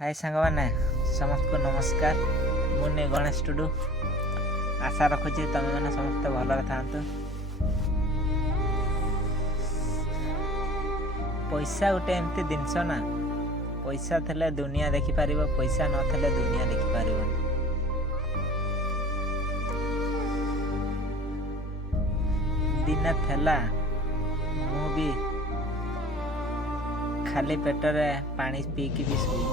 हाय सांगवाने समस्त को नमस्कार। मुझे गणेश टुडू आशा रखुची तुम मैंने समस्त भलरे था। पैसा गोटे एमती जिनस ना, पैसा थे दुनिया देखिपार, पैसा न थे दुनिया देखिपार। दिने थेला मु भी खाली पेटरे पानी पीकी भी शुई,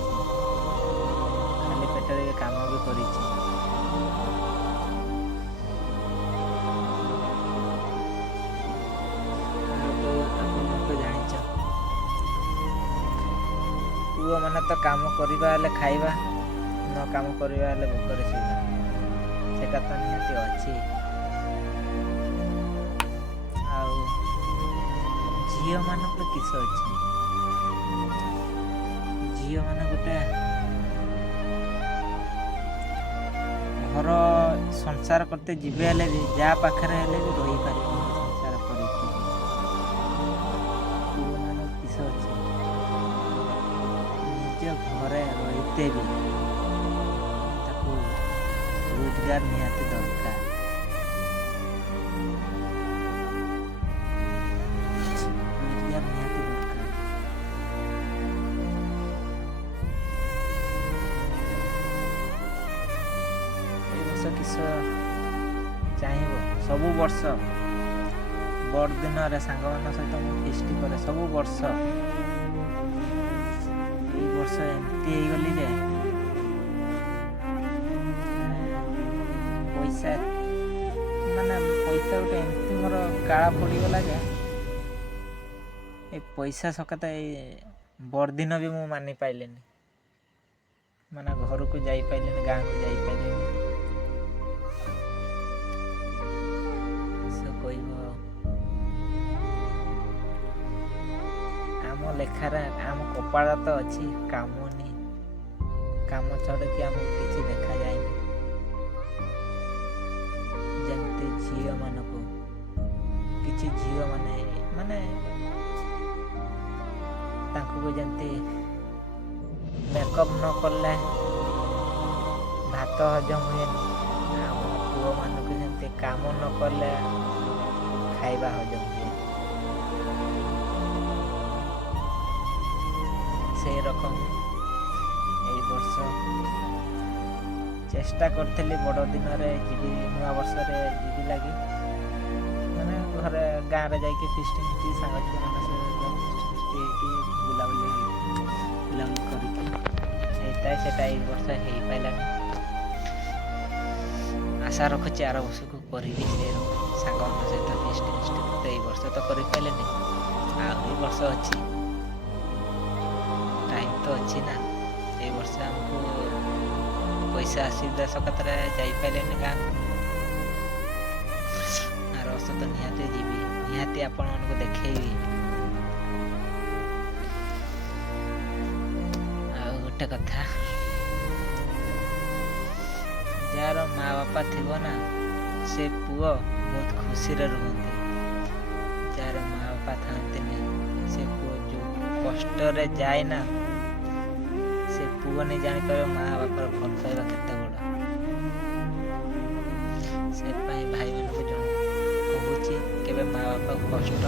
खाली पेटरे काम भी करी। जानिच पुओ मैंने तो काम करवा खाइबा, न काम करवा भोकरे शुवा, सेटा तो निहाती अच्छी। झील मान किस अच्छी, झील मान गोटे घर संसार करते जीवे हेले भी जा पाखरे हेले भी रही पार संसार करके। पुओ मान किस अच्छी निज घरे रहीते भी ताकू रोजगार निहाती दरकार। किस चाहब सबु वर्ष बड़ दिन सांग मान सहित फिस्ट करे सबु वर्ष। ये वर्ष एमती गली जे पैसा माने पैसा गोटे एमती मोर काला पड़गला जे पैसा सकात बड़ दिन भी मु मानि पाइले, माने घर को जाई पाइले, गाँ को जाई पाइले। आम लेखार आम कपाल तो अच्छी काम नहीं, काम छड़ कि आमको किसी देखा जाए। जमती झील मान को किसी झील माने माने जमती मेकअप न कले भात हजम हुए। आम पुओ मान को जमती काम न कले खाइबा हजम हुए। से रकम ए वर्ष चेष्टा करथली बड़ दिन जीवी नुआ वर्ष जीवी लगी, मैंने घर गाँव रे जाइए फिस्ट मिटी सांग छुआ बुलाबुली करता ये वर्ष हो पारानी। आशा रखुची आर वर्ष को करी से सांग सहित फिस्ट मिस्ट तो ये वर्ष तो कर पारे आ वर्ष अच्छी टाइम तो अच्छी ना। ये वर्ष हमको पैसा असुविधा सकात जापारे गाँ आर वर्ष तो निहाती जीवी, निहाती आपण को देखी। गोटे कथा जार माँ बापा थी ना से पुओ बहुत खुशी रुहते, जार माँ बापा था से पुओ जो कष्ट रे जाए ना से पुओ नहीं जानी पारे माँ बापार भल पाइबा केते बड़। से भाई मान को कहूँ केबे माँ बापा कष्ट